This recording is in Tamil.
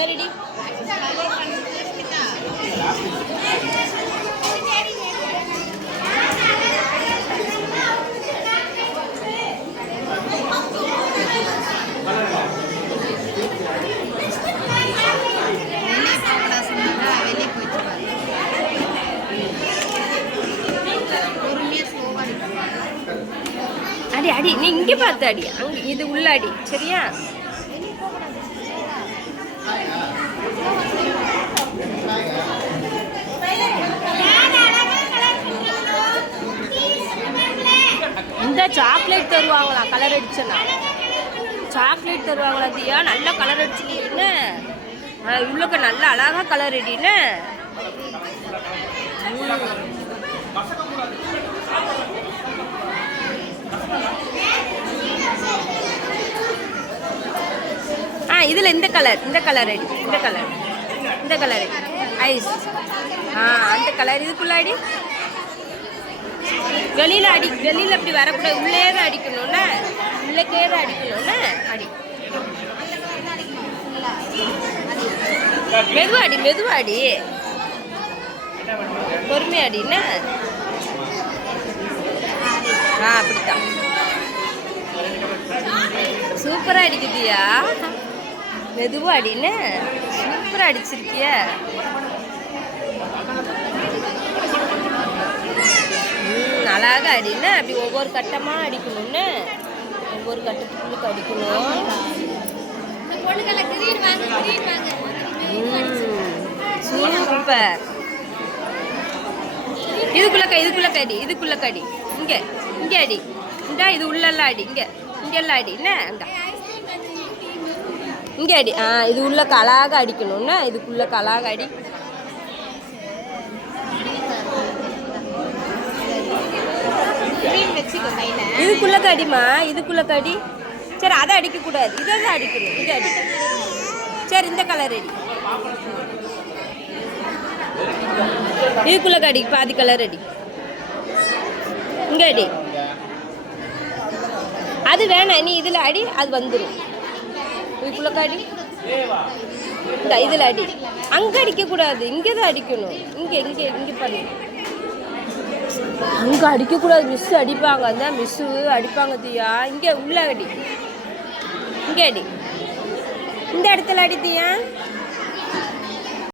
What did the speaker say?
கலர் அடி. அடி அடி நீ இங்கே பார்த்து அடி, அங்கே இது உள்ள அடி, சரியா? இந்த சாக்லேட் தருவாங்களா கலர் அடிச்சனா? சாக்லேட் தருவாங்களா தியா? நல்ல கலர் அடிச்சுன்னு உள்ளக்க நல்ல அழகா கலர் அடின்னு. இதில் இந்த கலர் அடி, இந்த கலர் ஐஸ். அந்த கலர் இதுக்குள்ள அடி. வெளியில் அடி, வெளியில் அப்படி வரக்கூடாது, உள்ளே தான் அடிக்கணும்ல, உள்ளக்கே தான் அடிக்கணும்ல. அடி மெதுவாடி பொறுமையாடின்னு. அப்படித்தான். சூப்பராக அடிக்குதியா, மெதுவாக அடின்னு. சூப்பராக அடிச்சிருக்கிய. அழகாக அடின்னு. அப்படி ஒவ்வொரு கட்டமாக அடிக்கணும்னு, ஒவ்வொரு கட்டத்துக்குள்ளுக்கு அடிக்கணும். சூப்பர். இதுக்குள்ள கடி. இங்கே அடி. இந்தா இது உள்ளெல்லாம் அடி. இங்கெல்லாம் அடி என்ன. இங்கே அடி. இது உள்ள அழகாக அடிக்கணும்னா இதுக்குள்ள அழகாக அடி. இதுக்குள்ள கடிமா, இதுக்குள்ள கடி. சரி, அதை அடிக்கக்கூடாது, இதை தான் அடிக்கணும். இதை அடிக்கணும். சரி, இந்த கலர் அடி. இதுக்குள்ள கடி, பாதி கலர் அடி. இங்கே அடி. அது வேணாம், நீ இதில் அடி, அது வந்துடும். இதுக்குள்ள கடி. இந்த இதில் அடி. அங்கே அடிக்கக்கூடாது, இங்கே தான் அடிக்கணும். இங்கே பண்ணு. அங்கே அடிக்கக்கூடாது, மிஸ்ஸு அடிப்பாங்க. அதான் மிஸ்ஸு அடிப்பாங்க தியா. இங்கே உள்ள அடி. இங்கே அடி. இந்த இடத்துல அடி தியா.